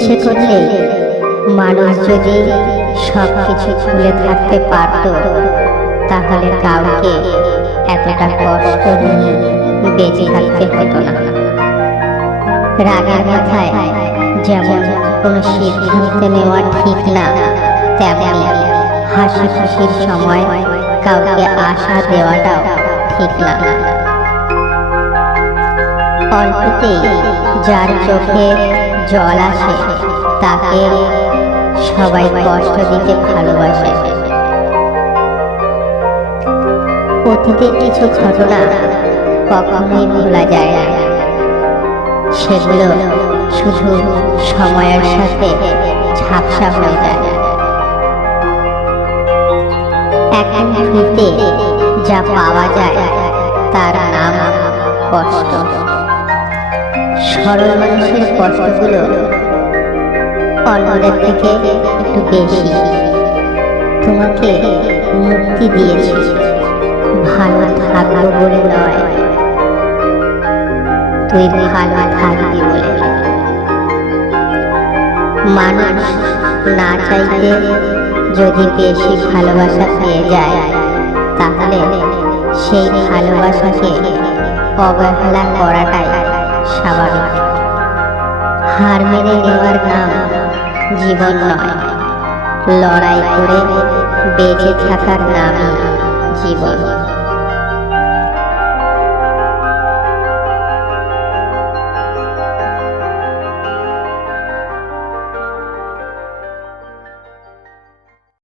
ইচ্ছে করলে মানুষ যদি সবকিছু ভুলে থাকতে পারত, তাহলে কাউকে এতটা কষ্ট নিয়ে বেঁচে থাকতে হতো না। রাগের মাথায় যেমন কোনো সিদ্ধান্ত নেওয়া ঠিক না, তেমনি হাসি খুশির সময় কাউকে আশা দেওয়াটাও ঠিক না। অল্পতেই যার চোখে জল আসে তাকে সবাই কষ্ট দিতে ভালোবাসে। অতীতের কিছু ঘটনা কখনোই ভোলা যায় না, সেগুলো শুধু সময়ের সাথে ঝাপসা হয়ে যায়। এখন ফিরতে যা পাওয়া যায় তার নাম কষ্ট। সরল মানুষের কষ্টগুলো অন্যদের থেকে একটু বেশি। তোমাকে মুক্তি দিয়েছি ভালো থাকবো বলে নয়, তুই ভালো থাকবি বলে। মানুষ না চাইতে যদি বেশি ভালোবাসা পেয়ে যায়, তাহলে সেই ভালোবাসাকে অবহেলা করাটাই স্বাভাবিক। হার মেনে নেওয়ার নাম জীবন নয়, লড়াই করে বেঁচে থাকার নামই জীবন।